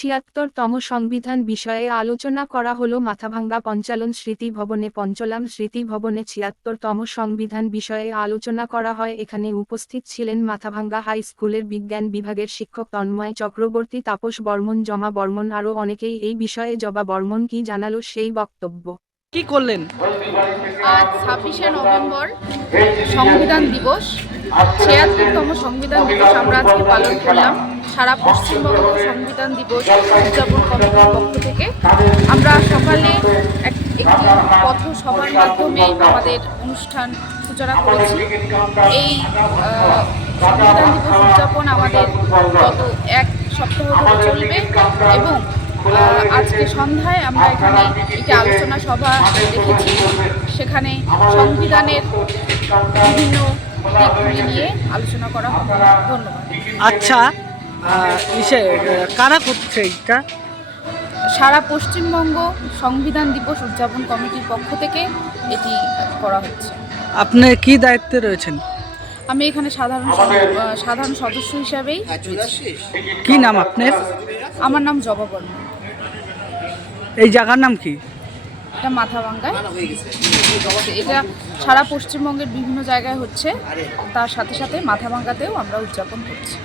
৭৬তম সংবিধান বিষয়ে আলোচনা করা হলো মাথাভাঙ্গা পঞ্চালন স্মৃতি ভবনে। পঞ্চলাম স্মৃতি ভবনে ৭৬তম সংবিধান বিষয়ে আলোচনা করা হয়। এখানে উপস্থিত ছিলেন মাথাভাঙ্গা হাই স্কুলের বিজ্ঞান বিভাগের শিক্ষক তন্ময় চক্রবর্তী, তাপস বর্মন, জমা বর্মন আরও অনেকেই। এই বিষয়ে জবা বর্মন কি জানালো সেই বক্তব্য। কি করলেন? আজ ২৬শে নভেম্বর সংবিধান দিবস, ৭৬তম সংবিধান দিবস আমরা আজকে পালন করলাম। সারা পশ্চিমবঙ্গ সংবিধান দিবস উদযাপন কমিটির পক্ষ থেকে আমরা সকালে একটি পথসভার মাধ্যমে আমাদের অনুষ্ঠান সূচনা করেছি। এই সংবিধান দিবস উদযাপন আমাদের গত এক সপ্তাহ ধরে চলবে এবং আজকে সন্ধ্যায় আমরা এখানে একটি আলোচনা সভা রেখেছি। সেখানে সংবিধানের বিভিন্ন দিকগুলি নিয়ে আলোচনা করা হবে। ধন্যবাদ। আচ্ছা, কারা করছে এটা? সারা পশ্চিমবঙ্গ সংবিধান দিবস উদযাপন কমিটির পক্ষ থেকে এটি করা হচ্ছে। আপনি কি দায়িত্বে রয়েছেন? আমি এখানে সাধারণ সদস্য হিসাবেই। কি নাম আপনার? আমার নাম জবা বর্মন। এই জায়গার নাম কি? এটা মাথাভাঙ্গায়। এটা সারা পশ্চিমবঙ্গের বিভিন্ন জায়গায় হচ্ছে, তার সাথে সাথে মাথাভাঙ্গাতেও আমরা উদযাপন করছি।